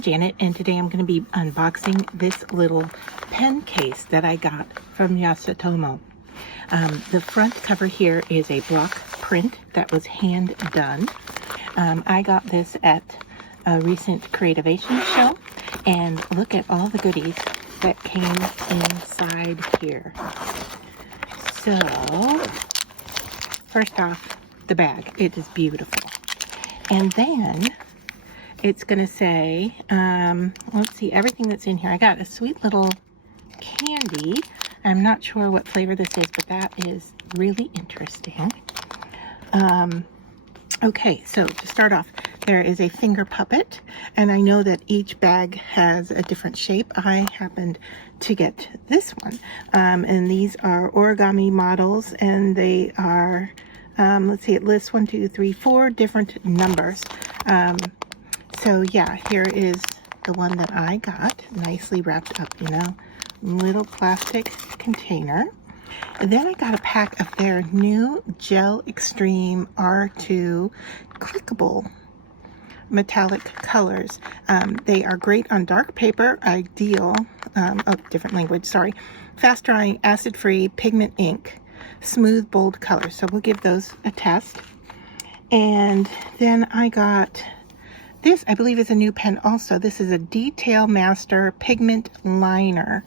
I'm Janet, and today I'm going to be unboxing this little pen case that I got from Yasutomo. The front cover here is a block print that was hand done. I got this at a recent Creativation show, and look at all the goodies that came inside here. So, first off, the bag. It is beautiful. And then it's going to say, let's see, everything that's in here. I got a sweet little candy. I'm not sure what flavor this is, but that is really interesting. Okay, so to start off, there is a finger puppet, and I know that each bag has a different shape. I happened to get this one, and these are origami models, and they are, let's see, it lists 1, 2, 3, 4 different numbers. So yeah, here is the one that I got, nicely wrapped up, you know, little plastic container. And then I got a pack of their new Gel Extreme R2 clickable metallic colors. They are great on dark paper, ideal, different language, sorry, fast drying, acid free, pigment ink, smooth, bold colors. So we'll give those a test. And then I got this, I believe, is a new pen also. This is a Detail Master Pigment Liner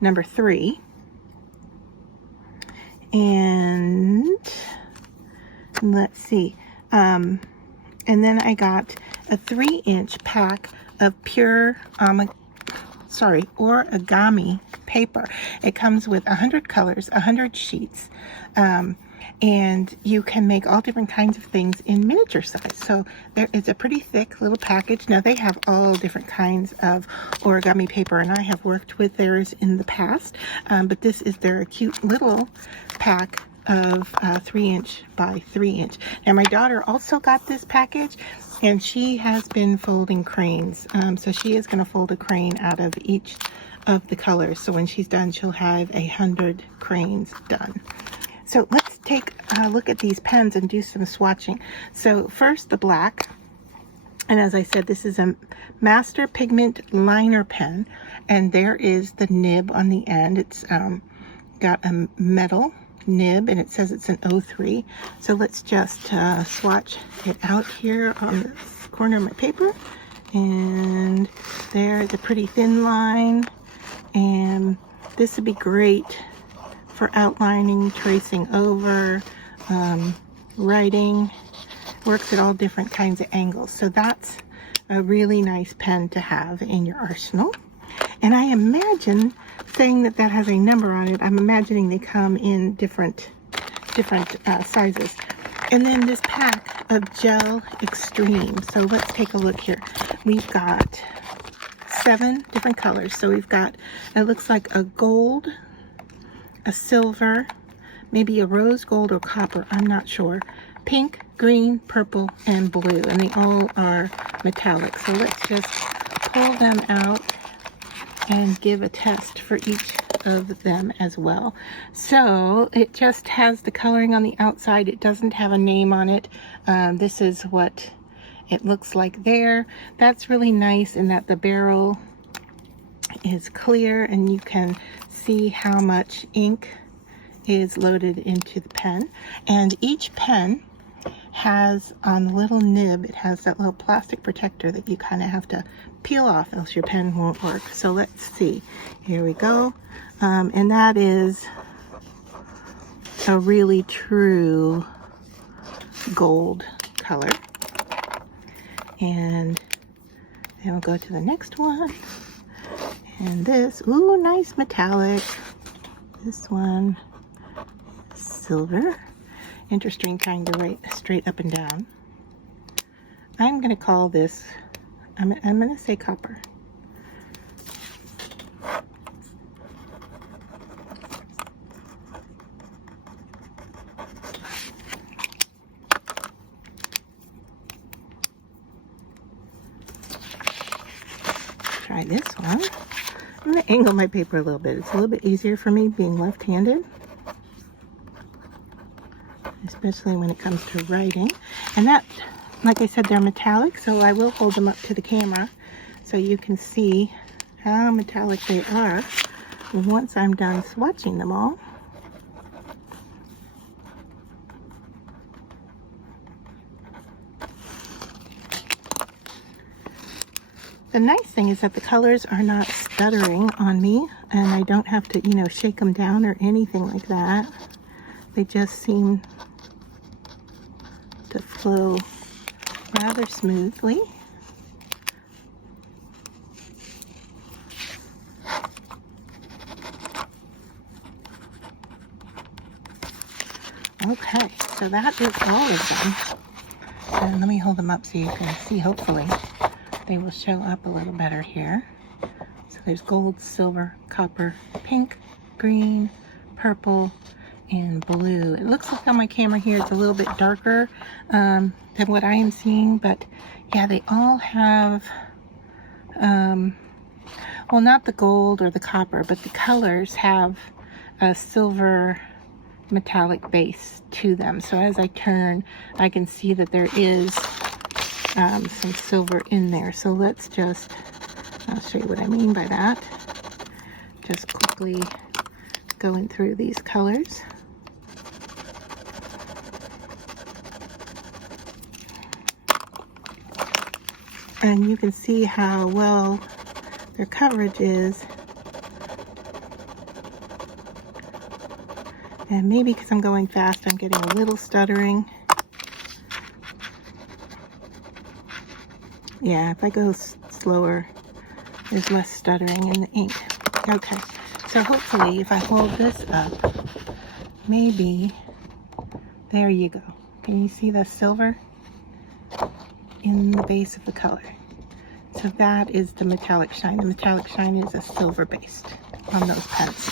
number 3. And let's see. And then I got a 3-inch pack of pure origami paper. It comes with 100 colors, 100 sheets. And you can make all different kinds of things in miniature size. So there is a pretty thick little package. Now they have all different kinds of origami paper, and I have worked with theirs in the past, but this is their cute little pack of 3-inch by 3-inch. And my daughter also got this package, and she has been folding cranes. So she is going to fold a crane out of each of the colors. So when she's done, she'll have 100 cranes done. So let's take a look at these pens and do some swatching. So first, the black. And as I said, this is a Master Pigment Liner pen. And there is the nib on the end. It's got a metal nib, and it says it's an 03. So let's just swatch it out here on the corner of my paper. And there's a pretty thin line. And this would be great for outlining, tracing over, writing. Works at all different kinds of angles. So that's a really nice pen to have in your arsenal. And I imagine, saying that that has a number on it, I'm imagining they come in different sizes. And then this pack of Gel Extreme. So let's take a look here. We've got 7 different colors. So we've got, it looks like a gold, a silver, maybe a rose gold or copper, I'm not sure, pink, green, purple, and blue, and they all are metallic. So let's just pull them out and give a test for each of them as well. So it just has the coloring on the outside. It doesn't have a name on it. This is what it looks like there. That's really nice in that the barrel is clear and you can see how much ink is loaded into the pen. And each pen has, on the little nib, it has that little plastic protector that you kind of have to peel off, else your pen won't work. So let's see, here we go. And that is a really true gold color. And then we'll go to the next one. And this, ooh, nice metallic. This one, silver. Interesting trying to write straight up and down. I'm going to call this, I'm going to say copper. Try this one. I'm going to angle my paper a little bit. It's a little bit easier for me being left-handed, especially when it comes to writing. And that, like I said, they're metallic, so I will hold them up to the camera so you can see how metallic they are once I'm done swatching them all. The nice thing is that the colors are not stuttering on me, and I don't have to, you know, shake them down or anything like that. They just seem to flow rather smoothly. Okay, so that is all of them. And let me hold them up so you can see. Hopefully they will show up a little better here. So there's gold, silver, copper, pink, green, purple, and blue. It looks like on my camera here it's a little bit darker than what I am seeing, but yeah, they all have, well, not the gold or the copper, but the colors have a silver metallic base to them. So as I turn, I can see that there is some silver in there. So let's just, I'll show you what I mean by that. Just quickly going through these colors. And you can see how well their coverage is. And maybe because I'm going fast, I'm getting a little stuttering. Yeah, if I go slower, there's less stuttering in the ink. Okay, so hopefully if I hold this up, maybe, there you go. Can you see the silver in the base of the color? So that is the metallic shine. The metallic shine is a silver based on those pens.